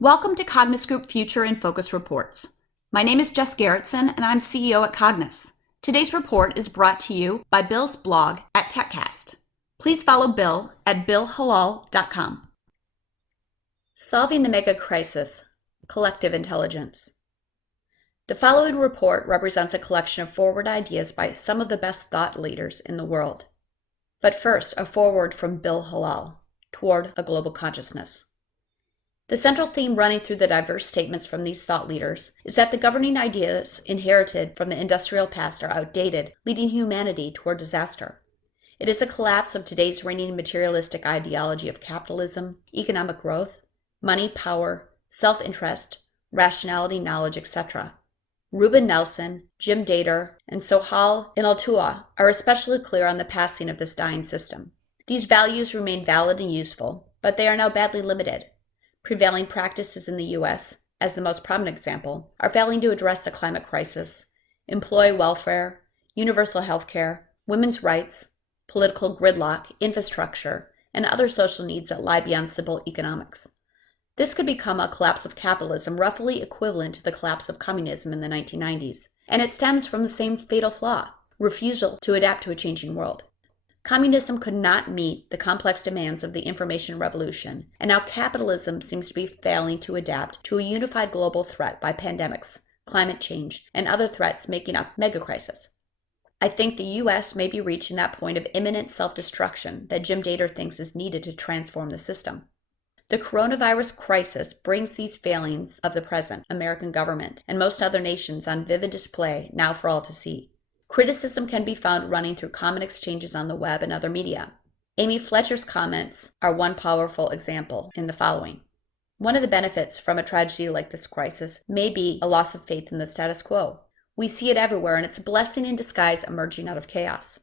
Welcome to Cognis Group Future in Focus Reports. My name is Jess Gerritsen, and I'm CEO at Cognis. Today's report is brought to you by Bill's blog at TechCast. Please follow Bill at billhalal.com. Solving the Megacrisis, Collective Intelligence. The following report represents a collection of forward ideas by some of the best thought leaders in the world. But first, a foreword from Bill Halal, Toward a Global Consciousness. The central theme running through the diverse statements from these thought leaders is that the governing ideas inherited from the industrial past are outdated, leading humanity toward disaster. It is a collapse of today's reigning materialistic ideology of capitalism, economic growth, money, power, self-interest, rationality, knowledge, etc. Rueben Nelson, Jim Dator, and Sohal in Tula are especially clear on the passing of this dying system. These values remain valid and useful, but they are now badly limited. Prevailing practices in the U.S., as the most prominent example, are failing to address the climate crisis, employee welfare, universal health care, women's rights, political gridlock, infrastructure, and other social needs that lie beyond simple economics. This could become a collapse of capitalism roughly equivalent to the collapse of communism in the 1990s, and it stems from the same fatal flaw, refusal to adapt to a changing world. Communism could not meet the complex demands of the information revolution, and now capitalism seems to be failing to adapt to a unified global threat by pandemics, climate change, and other threats making up Megacrisis. I think the U.S. may be reaching that point of imminent self-destruction that Jim Dator thinks is needed to transform the system. The coronavirus crisis brings these failings of the present American government and most other nations on vivid display now for all to see. Criticism can be found running through common exchanges on the web and other media. Amy Fletcher's comments are one powerful example in the following. One of the benefits from a tragedy like this crisis may be a loss of faith in the status quo. We see it everywhere, and it's a blessing in disguise emerging out of chaos.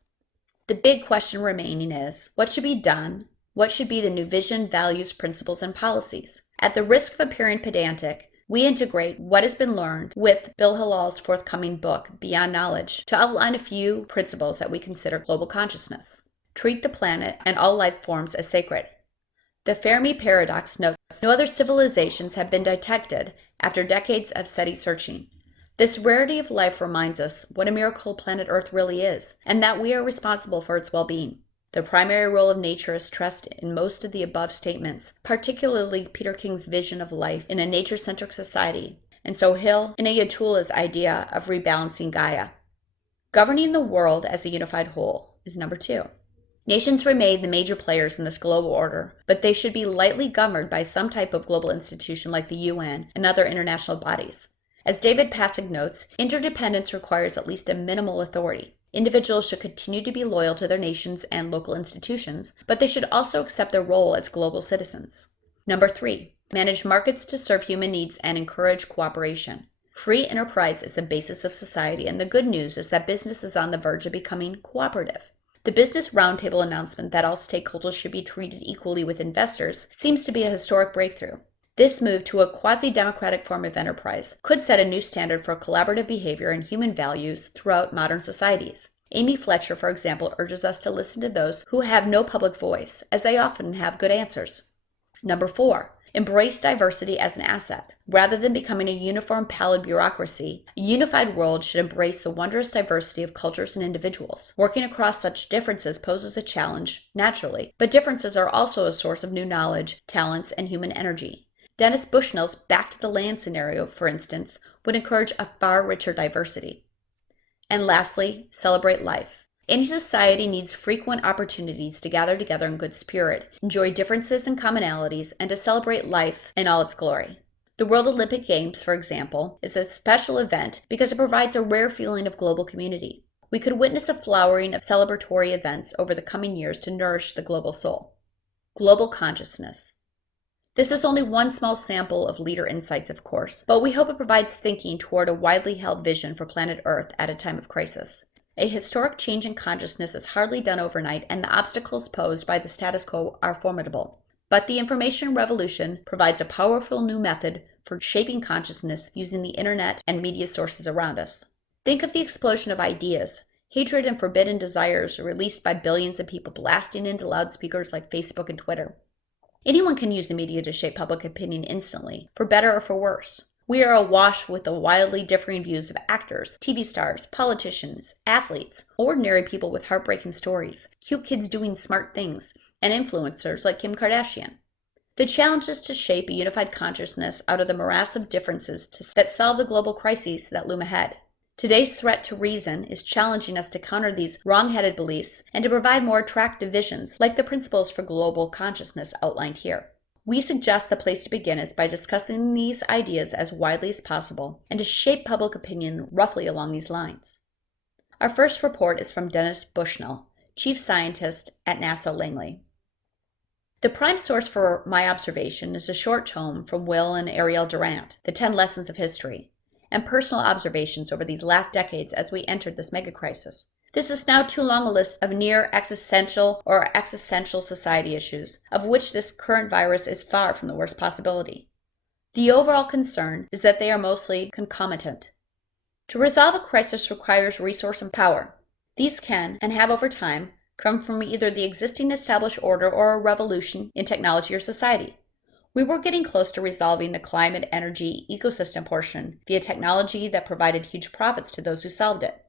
The big question remaining is, what should be done? What should be the new vision, values, principles, and policies? At the risk of appearing pedantic, we integrate what has been learned with Bill Halal's forthcoming book, Beyond Knowledge, to outline a few principles that we consider global consciousness. Treat the planet and all life forms as sacred. The Fermi paradox notes no other civilizations have been detected after decades of steady searching. This rarity of life reminds us what a miracle planet Earth really is, and that we are responsible for its well-being. The primary role of nature is stressed in most of the above statements, particularly Peter King's vision of life in a nature-centric society, and Sohal in Tula's idea of rebalancing Gaia. Governing the world as a unified whole is number 2. Nations remain the major players in this global order, but they should be lightly governed by some type of global institution like the UN and other international bodies. As David Pasig notes, interdependence requires at least a minimal authority. Individuals should continue to be loyal to their nations and local institutions, but they should also accept their role as global citizens. Number 3, manage markets to serve human needs and encourage cooperation. Free enterprise is the basis of society, and the good news is that business is on the verge of becoming cooperative. The Business Roundtable announcement that all stakeholders should be treated equally with investors seems to be a historic breakthrough. This move to a quasi-democratic form of enterprise could set a new standard for collaborative behavior and human values throughout modern societies. Amy Fletcher, for example, urges us to listen to those who have no public voice, as they often have good answers. Number 4, embrace diversity as an asset. Rather than becoming a uniform, pallid bureaucracy, a unified world should embrace the wondrous diversity of cultures and individuals. Working across such differences poses a challenge, naturally, but differences are also a source of new knowledge, talents, and human energy. Dennis Bushnell's Back to the Land scenario, for instance, would encourage a far richer diversity. And lastly, celebrate life. Any society needs frequent opportunities to gather together in good spirit, enjoy differences and commonalities, and to celebrate life in all its glory. The World Olympic Games, for example, is a special event because it provides a rare feeling of global community. We could witness a flowering of celebratory events over the coming years to nourish the global soul. Global consciousness. This is only one small sample of leader insights, of course, but we hope it provides thinking toward a widely held vision for planet Earth at a time of crisis. A historic change in consciousness is hardly done overnight, and the obstacles posed by the status quo are formidable. But the information revolution provides a powerful new method for shaping consciousness using the internet and media sources around us. Think of the explosion of ideas, hatred and forbidden desires released by billions of people blasting into loudspeakers like Facebook and Twitter. Anyone can use the media to shape public opinion instantly, for better or for worse. We are awash with the wildly differing views of actors, TV stars, politicians, athletes, ordinary people with heartbreaking stories, cute kids doing smart things, and influencers like Kim Kardashian. The challenge is to shape a unified consciousness out of the morass of differences that solve the global crises that loom ahead. Today's threat to reason is challenging us to counter these wrong-headed beliefs and to provide more attractive visions like the principles for global consciousness outlined here. We suggest the place to begin is by discussing these ideas as widely as possible and to shape public opinion roughly along these lines. Our first report is from Dennis Bushnell, Chief Scientist at NASA Langley. The prime source for my observation is a short tome from Will and Ariel Durant, The 10 Lessons of History, and personal observations over these last decades as we entered this megacrisis. This is now too long a list of near existential or existential society issues, of which this current virus is far from the worst possibility. The overall concern is that they are mostly concomitant. To resolve a crisis requires resource and power. These can, and have over time, come from either the existing established order or a revolution in technology or society. We were getting close to resolving the climate energy ecosystem portion via technology that provided huge profits to those who solved it.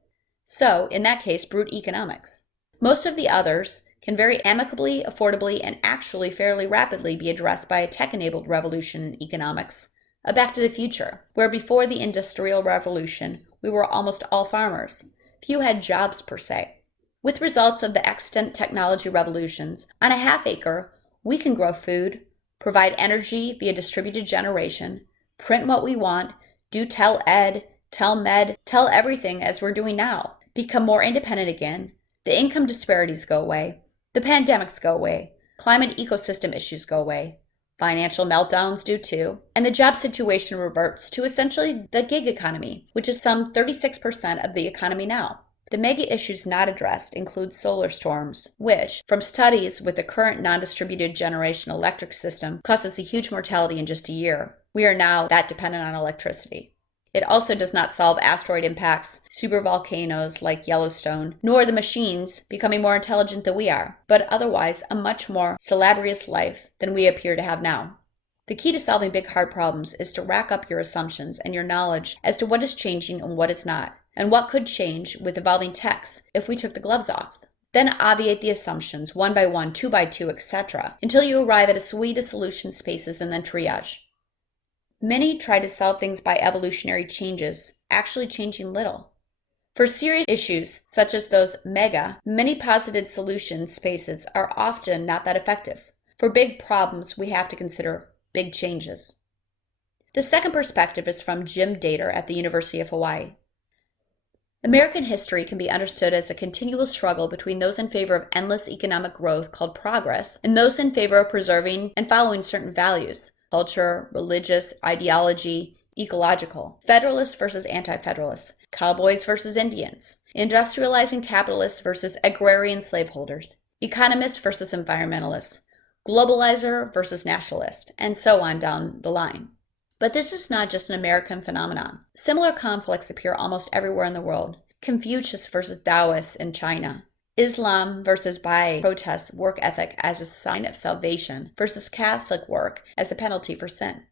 So, in that case, brute economics. Most of the others can very amicably, affordably, and actually fairly rapidly be addressed by a tech-enabled revolution in economics, a back to the future, where before the Industrial Revolution, we were almost all farmers. Few had jobs per se. With results of the extant technology revolutions, on a half acre, we can grow food, provide energy via distributed generation, print what we want, do tele-ed, tele-med, tell everything as we're doing now, become more independent again, the income disparities go away, the pandemics go away, climate ecosystem issues go away, financial meltdowns do too, and the job situation reverts to essentially the gig economy, which is some 36% of the economy now. The mega issues not addressed include solar storms, which, from studies with the current non-distributed generation electric system, causes a huge mortality in just a year. We are now that dependent on electricity. It also does not solve asteroid impacts, supervolcanoes like Yellowstone, nor the machines becoming more intelligent than we are, but otherwise a much more salubrious life than we appear to have now. The key to solving big hard problems is to rack up your assumptions and your knowledge as to what is changing and what is not, and what could change with evolving techs if we took the gloves off. Then obviate the assumptions, one by one, two by two, etc., until you arrive at a suite of solution spaces and then triage. Many try to solve things by evolutionary changes, actually changing little. For serious issues, such as those many posited solution spaces are often not that effective. For big problems, we have to consider big changes. The second perspective is from Jim Dater at the University of Hawaii. American history can be understood as a continual struggle between those in favor of endless economic growth called progress and those in favor of preserving and following certain values, culture, religious, ideology, ecological, federalists versus anti-federalists, cowboys versus Indians, industrializing capitalists versus agrarian slaveholders, economists versus environmentalists, globalizer versus nationalist, and so on down the line. But this is not just an American phenomenon. Similar conflicts appear almost everywhere in the world. Confucius versus Taoists in China, Islam versus Baha'i protests work ethic as a sign of salvation versus Catholic work as a penalty for sin.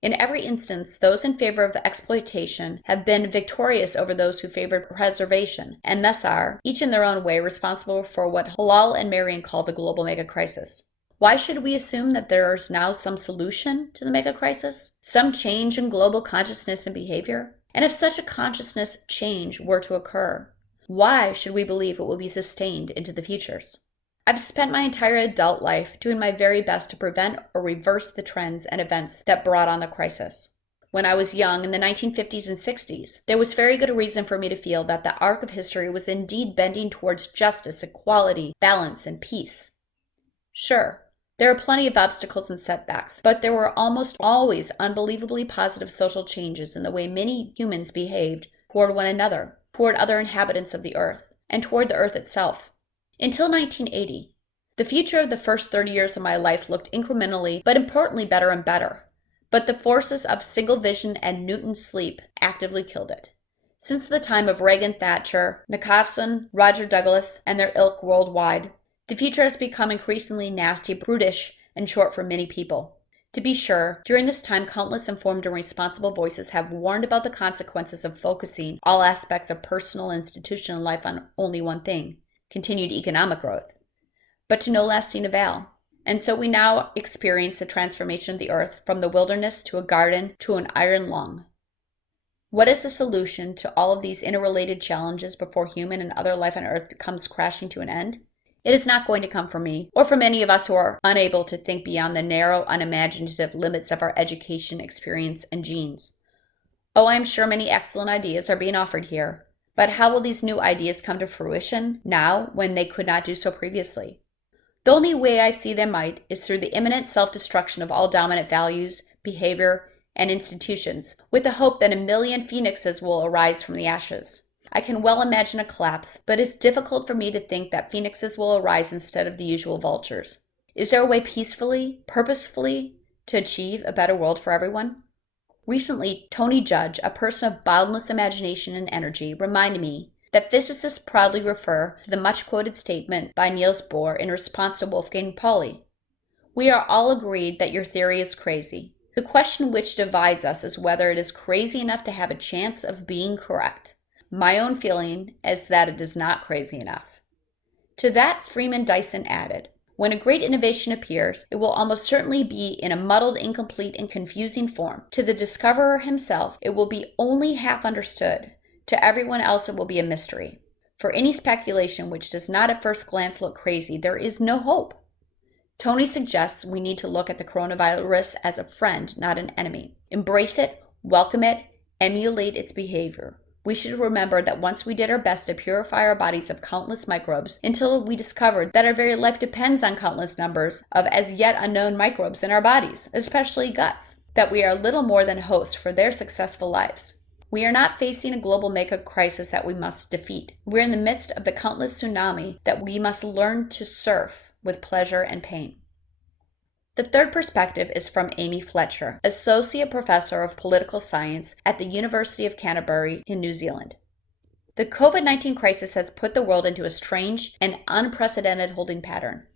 In every instance, those in favor of exploitation have been victorious over those who favored preservation, and thus are, each in their own way, responsible for what Halal and Marian call the global megacrisis. Why should we assume that there is now some solution to the megacrisis? Some change in global consciousness and behavior? And if such a consciousness change were to occur, why should we believe it will be sustained into the futures? I've spent my entire adult life doing my very best to prevent or reverse the trends and events that brought on the crisis. When I was young, in the 1950s and 60s, there was very good reason for me to feel that the arc of history was indeed bending towards justice, equality, balance, and peace. Sure, there are plenty of obstacles and setbacks, but there were almost always unbelievably positive social changes in the way many humans behaved toward one another, toward other inhabitants of the earth, and toward the earth itself. Until 1980, the future of the first 30 years of my life looked incrementally, but importantly better and better. But the forces of single vision and Newton's sleep actively killed it. Since the time of Reagan, Thatcher, Nicholson, Roger Douglas, and their ilk worldwide, the future has become increasingly nasty, brutish, and short for many people. To be sure, during this time, countless informed and responsible voices have warned about the consequences of focusing all aspects of personal and institutional life on only one thing: continued economic growth, but to no lasting avail. And so we now experience the transformation of the earth from the wilderness to a garden to an iron lung. What is the solution to all of these interrelated challenges before human and other life on earth comes crashing to an end? It is not going to come from me, or from any of us who are unable to think beyond the narrow, unimaginative limits of our education, experience, and genes. Oh, I am sure many excellent ideas are being offered here, but how will these new ideas come to fruition now when they could not do so previously? The only way I see they might is through the imminent self-destruction of all dominant values, behavior, and institutions, with the hope that a million phoenixes will arise from the ashes. I can well imagine a collapse, but it's difficult for me to think that phoenixes will arise instead of the usual vultures. Is there a way peacefully, purposefully, to achieve a better world for everyone? Recently, Tony Judge, a person of boundless imagination and energy, reminded me that physicists proudly refer to the much-quoted statement by Niels Bohr in response to Wolfgang Pauli. We are all agreed that your theory is crazy. The question which divides us is whether it is crazy enough to have a chance of being correct. My own feeling is that it is not crazy enough. To that, Freeman Dyson added, when a great innovation appears, it will almost certainly be in a muddled, incomplete, and confusing form. To the discoverer himself, it will be only half understood. To everyone else, it will be a mystery. For any speculation which does not at first glance look crazy, there is no hope. Tony suggests we need to look at the coronavirus as a friend, not an enemy. Embrace it, welcome it, emulate its behavior. We should remember that once we did our best to purify our bodies of countless microbes until we discovered that our very life depends on countless numbers of as yet unknown microbes in our bodies, especially guts, that we are little more than hosts for their successful lives. We are not facing a global megacrisis that we must defeat. We're in the midst of the countless tsunami that we must learn to surf with pleasure and pain. The third perspective is from Amy Fletcher, Associate Professor of Political Science at the University of Canterbury in New Zealand. The COVID-19 crisis has put the world into a strange and unprecedented holding pattern.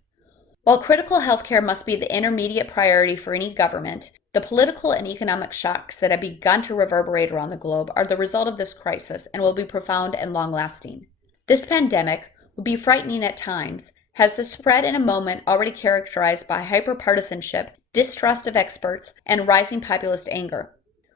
While critical healthcare must be the intermediate priority for any government, the political and economic shocks that have begun to reverberate around the globe are the result of this crisis and will be profound and long-lasting. This pandemic will be frightening at times, has the spread in a moment already characterized by hyperpartisanship, distrust of experts, and rising populist anger.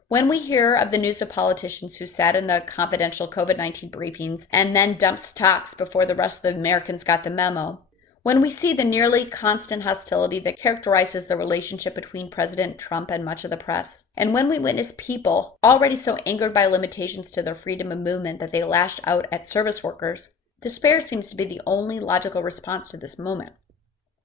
When we hear of the news of politicians who sat in the confidential COVID-19 briefings and then dumped stocks before the rest of the Americans got the memo, when we see the nearly constant hostility that characterizes the relationship between President Trump and much of the press, and when we witness people already so angered by limitations to their freedom of movement that they lash out at service workers, despair seems to be the only logical response to this moment.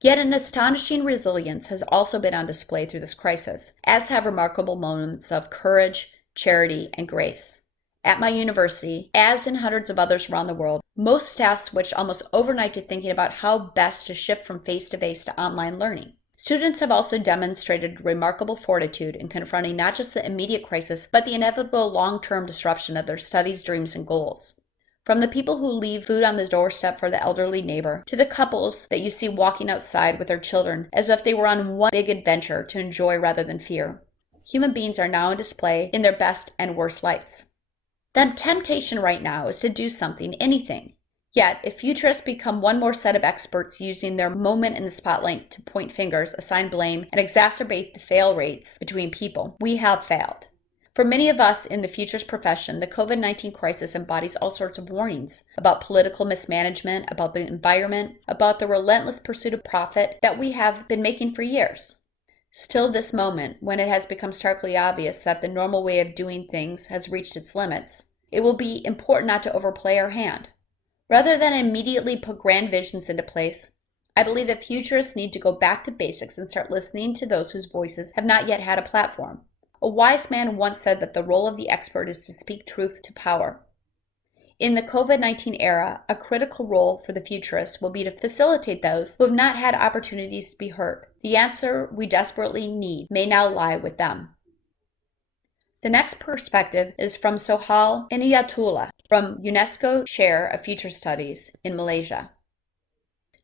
Yet an astonishing resilience has also been on display through this crisis, as have remarkable moments of courage, charity, and grace. At my university, as in hundreds of others around the world, most staff switched almost overnight to thinking about how best to shift from face-to-face to online learning. Students have also demonstrated remarkable fortitude in confronting not just the immediate crisis, but the inevitable long-term disruption of their studies, dreams, and goals. From the people who leave food on the doorstep for the elderly neighbor, to the couples that you see walking outside with their children as if they were on one big adventure to enjoy rather than fear. Human beings are now on display in their best and worst lights. The temptation right now is to do something, anything. Yet, if futurists become one more set of experts using their moment in the spotlight to point fingers, assign blame, and exacerbate the fail rates between people, we have failed. For many of us in the futures profession, the COVID-19 crisis embodies all sorts of warnings about political mismanagement, about the environment, about the relentless pursuit of profit that we have been making for years. Still, this moment, when it has become starkly obvious that the normal way of doing things has reached its limits, it will be important not to overplay our hand. Rather than immediately put grand visions into place, I believe that futurists need to go back to basics and start listening to those whose voices have not yet had a platform. A wise man once said that the role of the expert is to speak truth to power. In the COVID-19 era, a critical role for the futurists will be to facilitate those who have not had opportunities to be heard. The answer we desperately need may now lie with them. The next perspective is from Sohal Tula, from UNESCO Chair of Future Studies in Malaysia.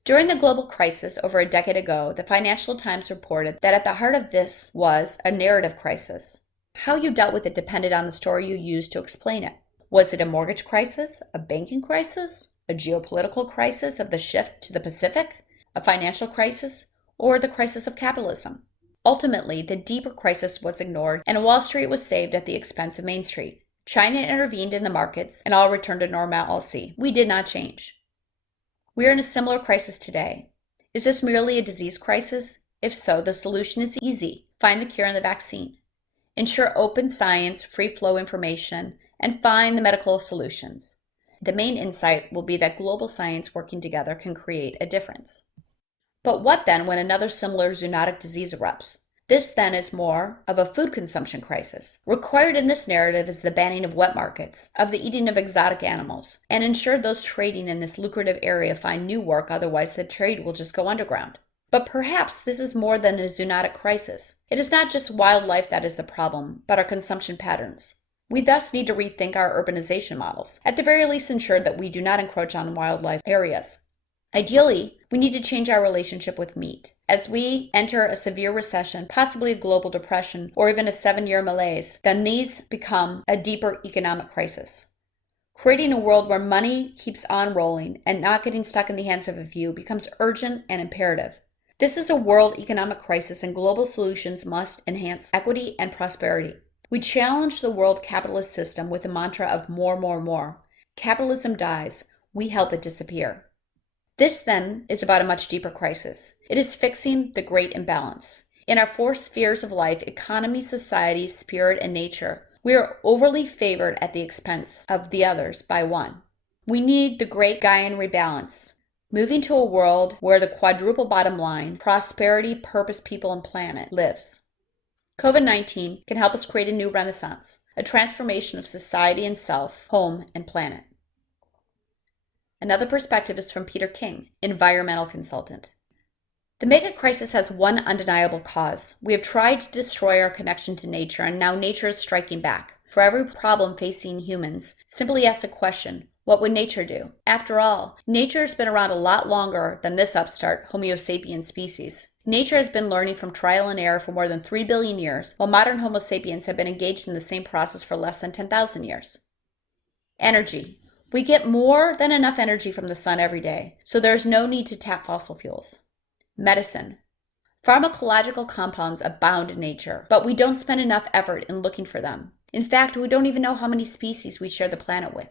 During the global crisis over a decade ago, the Financial Times reported that at the heart of this was a narrative crisis. How you dealt with it depended on the story you used to explain it. Was it a mortgage crisis, a banking crisis, a geopolitical crisis of the shift to the Pacific, a financial crisis, or the crisis of capitalism? Ultimately, the deeper crisis was ignored and Wall Street was saved at the expense of Main Street. China intervened in the markets and all returned to normalcy. We did not change. We are in a similar crisis today. Is this merely a disease crisis? If so, the solution is easy. Find the cure and the vaccine. Ensure open science, free flow information, and find the medical solutions. The main insight will be that global science working together can create a difference. But what then when another similar zoonotic disease erupts? This then is more of a food consumption crisis. Required in this narrative is the banning of wet markets, of the eating of exotic animals, and ensure those trading in this lucrative area find new work, otherwise the trade will just go underground. But perhaps this is more than a zoonotic crisis. It is not just wildlife that is the problem, but our consumption patterns. We thus need to rethink our urbanization models, at the very least ensure that we do not encroach on wildlife areas. Ideally, we need to change our relationship with meat. As we enter a severe recession, possibly a global depression, or even a 7-year malaise, then these become a deeper economic crisis. Creating a world where money keeps on rolling and not getting stuck in the hands of a few becomes urgent and imperative. This is a world economic crisis, and global solutions must enhance equity and prosperity. We challenge the world capitalist system with the mantra of more, more, more. Capitalism dies. We help it disappear. This, then, is about a much deeper crisis. It is fixing the great imbalance. In our 4 spheres of life, economy, society, spirit, and nature, we are overly favored at the expense of the others by one. We need the great Gaian rebalance, moving to a world where the quadruple bottom line, prosperity, purpose, people, and planet, lives. COVID-19 can help us create a new renaissance, a transformation of society and self, home, and planet. Another perspective is from Peter King, environmental consultant. The Megacrisis has one undeniable cause. We have tried to destroy our connection to nature, and now nature is striking back. For every problem facing humans, simply ask the question, what would nature do? After all, nature has been around a lot longer than this upstart Homo sapiens species. Nature has been learning from trial and error for more than 3 billion years, while modern Homo sapiens have been engaged in the same process for less than 10,000 years. Energy. We get more than enough energy from the sun every day, so there is no need to tap fossil fuels. Medicine. Pharmacological compounds abound in nature, but we don't spend enough effort in looking for them. In fact, we don't even know how many species we share the planet with.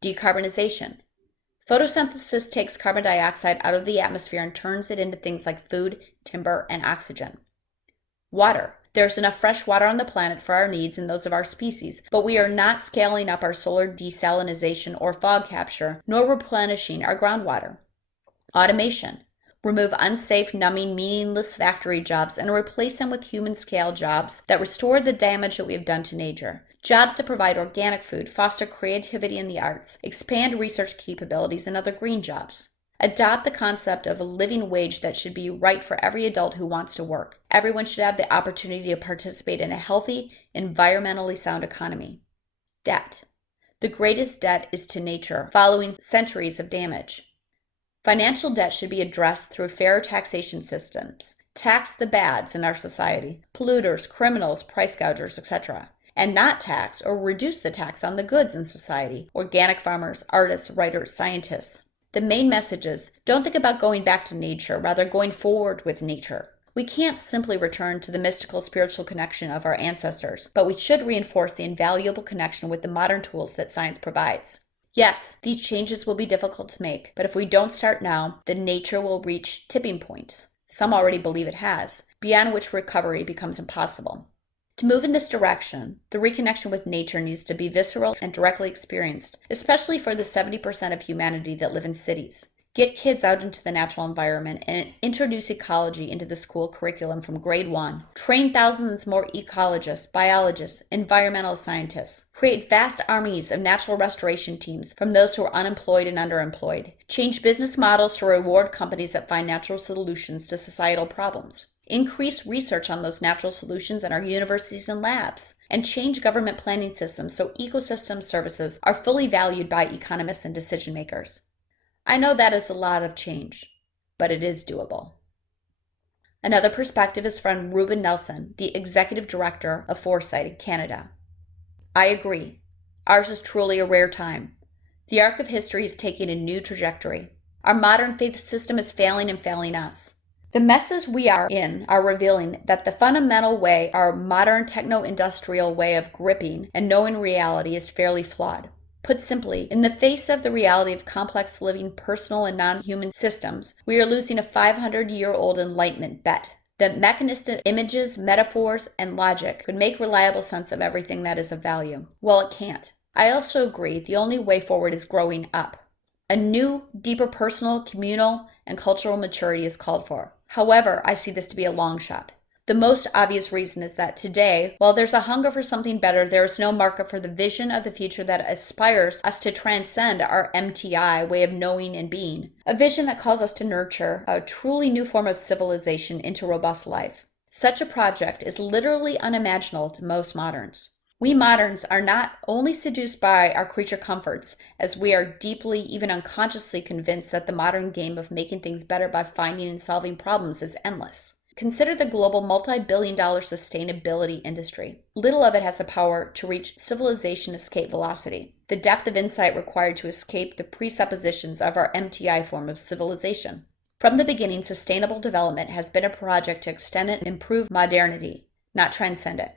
Decarbonization. Photosynthesis takes carbon dioxide out of the atmosphere and turns it into things like food, timber, and oxygen. Water. There's enough fresh water on the planet for our needs and those of our species, but we are not scaling up our solar desalination or fog capture, nor replenishing our groundwater. Automation. Remove unsafe, numbing, meaningless factory jobs and replace them with human-scale jobs that restore the damage that we have done to nature. Jobs that provide organic food, foster creativity in the arts, expand research capabilities, and other green jobs. Adopt the concept of a living wage that should be right for every adult who wants to work. Everyone should have the opportunity to participate in a healthy, environmentally sound economy. Debt. The greatest debt is to nature, following centuries of damage. Financial debt should be addressed through fair taxation systems. Tax the bads in our society, polluters, criminals, price gougers, etc., and not tax or reduce the tax on the goods in society, organic farmers, artists, writers, scientists. The main message is, don't think about going back to nature, rather going forward with nature. We can't simply return to the mystical spiritual connection of our ancestors, but we should reinforce the invaluable connection with the modern tools that science provides. Yes, these changes will be difficult to make, but if we don't start now, then nature will reach tipping points. Some already believe it has, beyond which recovery becomes impossible. To move in this direction, the reconnection with nature needs to be visceral and directly experienced, especially for the 70% of humanity that live in cities. Get kids out into the natural environment and introduce ecology into the school curriculum from grade 1. Train thousands more ecologists, biologists, environmental scientists. Create vast armies of natural restoration teams from those who are unemployed and underemployed. Change business models to reward companies that find natural solutions to societal problems. Increase research on those natural solutions in our universities and labs, and change government planning systems so ecosystem services are fully valued by economists and decision makers. I know that is a lot of change. but it is doable. Another perspective is from Rueben Nelson, the Executive Director of Foresight in Canada. I agree. Ours is truly a rare time. The arc of history is taking a new trajectory. Our modern faith system is failing and failing us. The messes we are in are revealing that the fundamental way our modern techno-industrial way of gripping and knowing reality is fairly flawed. Put simply, in the face of the reality of complex living personal and non-human systems, we are losing a 500-year-old Enlightenment bet that mechanistic images, metaphors, and logic could make reliable sense of everything that is of value. Well, it can't. I also agree the only way forward is growing up. A new, deeper personal, communal, and cultural maturity is called for. However, I see this to be a long shot. The most obvious reason is that today, while there's a hunger for something better, there is no market for the vision of the future that aspires us to transcend our MTI way of knowing and being, a vision that calls us to nurture a truly new form of civilization into robust life. Such a project is literally unimaginable to most moderns. We moderns are not only seduced by our creature comforts, as we are deeply, even unconsciously convinced that the modern game of making things better by finding and solving problems is endless. Consider the global multi-billion-dollar sustainability industry. Little of it has the power to reach civilization escape velocity, the depth of insight required to escape the presuppositions of our MTI form of civilization. From the beginning, sustainable development has been a project to extend and improve modernity, not transcend it.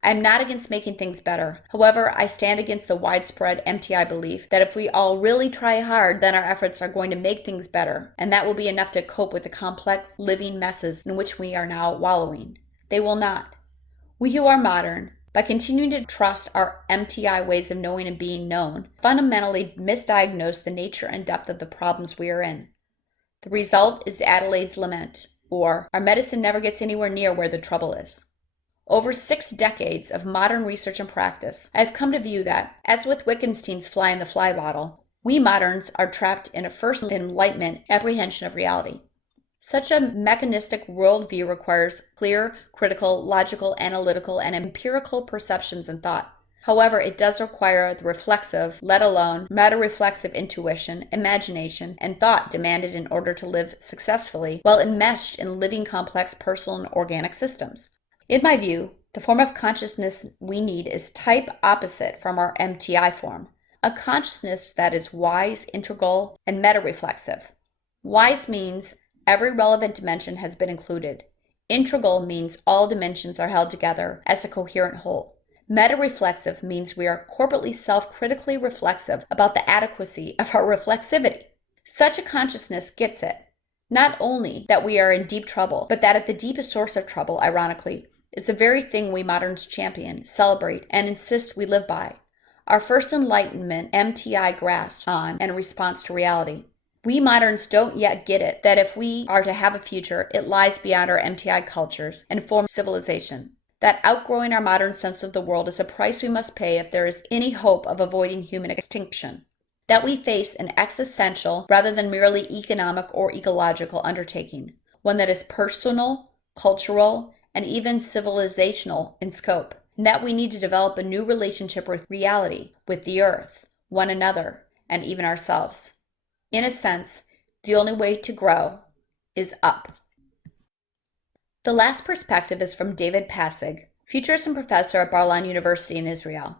I am not against making things better. However, I stand against the widespread MTI belief that if we all really try hard, then our efforts are going to make things better, and that will be enough to cope with the complex living messes in which we are now wallowing. They will not. We who are modern, by continuing to trust our MTI ways of knowing and being known, fundamentally misdiagnose the nature and depth of the problems we are in. The result is Adelaide's lament, or our medicine never gets anywhere near where the trouble is. Over 6 decades of modern research and practice, I have come to view that, as with Wittgenstein's fly in the fly bottle, we moderns are trapped in a first Enlightenment apprehension of reality. Such a mechanistic worldview requires clear, critical, logical, analytical, and empirical perceptions and thought. However, it does require the reflexive, let alone meta-reflexive intuition, imagination, and thought demanded in order to live successfully while enmeshed in living complex personal and organic systems. In my view, the form of consciousness we need is type opposite from our MTI form, a consciousness that is wise, integral, and meta-reflexive. Wise means every relevant dimension has been included. Integral means all dimensions are held together as a coherent whole. Meta-reflexive means we are corporately self-critically reflexive about the adequacy of our reflexivity. Such a consciousness gets it. Not only that we are in deep trouble, but that at the deepest source of trouble, ironically, is the very thing we moderns champion, celebrate, and insist we live by. Our first Enlightenment MTI grasp on and response to reality. We moderns don't yet get it that if we are to have a future, it lies beyond our MTI cultures and form civilization. That outgrowing our modern sense of the world is a price we must pay if there is any hope of avoiding human extinction. That we face an existential rather than merely economic or ecological undertaking, one that is personal, cultural, and even civilizational in scope, and that we need to develop a new relationship with reality, with the earth, one another, and even ourselves. In a sense, the only way to grow is up. The last perspective is from David Pasig, futurist and professor at Bar-Ilan University in Israel.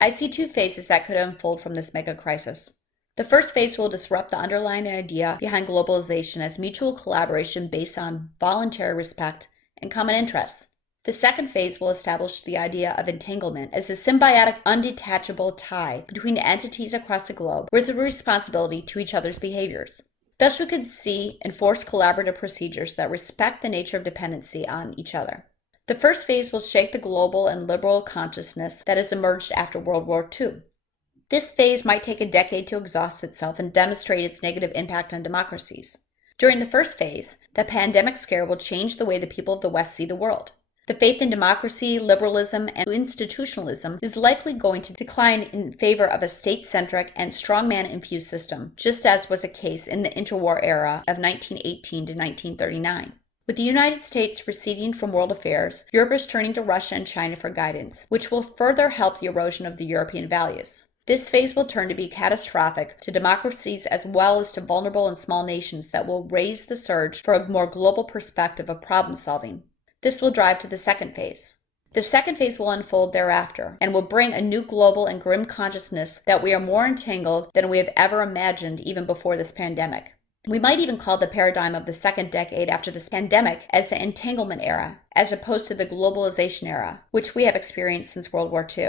I see 2 phases that could unfold from this megacrisis. The first phase will disrupt the underlying idea behind globalization as mutual collaboration based on voluntary respect and common interests. The second phase will establish the idea of entanglement as a symbiotic, undetachable tie between entities across the globe with a responsibility to each other's behaviors. Thus, we could see enforced collaborative procedures that respect the nature of dependency on each other. The first phase will shake the global and liberal consciousness that has emerged after World War II. This phase might take a decade to exhaust itself and demonstrate its negative impact on democracies. During the first phase, the pandemic scare will change the way the people of the West see the world. The faith in democracy, liberalism, and institutionalism is likely going to decline in favor of a state-centric and strongman-infused system, just as was the case in the interwar era of 1918 to 1939. With the United States receding from world affairs, Europe is turning to Russia and China for guidance, which will further help the erosion of the European values. This phase will turn to be catastrophic to democracies as well as to vulnerable and small nations that will raise the surge for a more global perspective of problem solving. This will drive to the second phase. The second phase will unfold thereafter and will bring a new global and grim consciousness that we are more entangled than we have ever imagined even before this pandemic. We might even call the paradigm of the second decade after this pandemic as the entanglement era, as opposed to the globalization era, which we have experienced since World War II.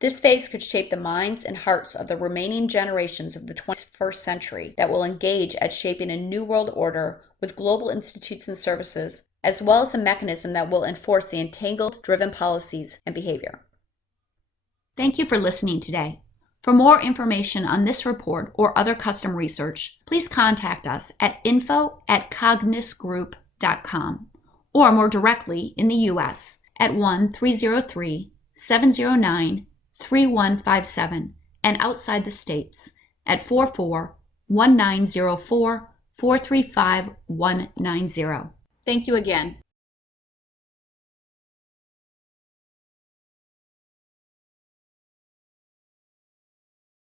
This phase could shape the minds and hearts of the remaining generations of the 21st century that will engage at shaping a new world order with global institutes and services, as well as a mechanism that will enforce the entangled-driven policies and behavior. Thank you for listening today. For more information on this report or other custom research, please contact us at info@cognisgroup.com or more directly in the U.S. at 1-303-709-3157 and outside the states at 44-1904-435-190. Thank you again.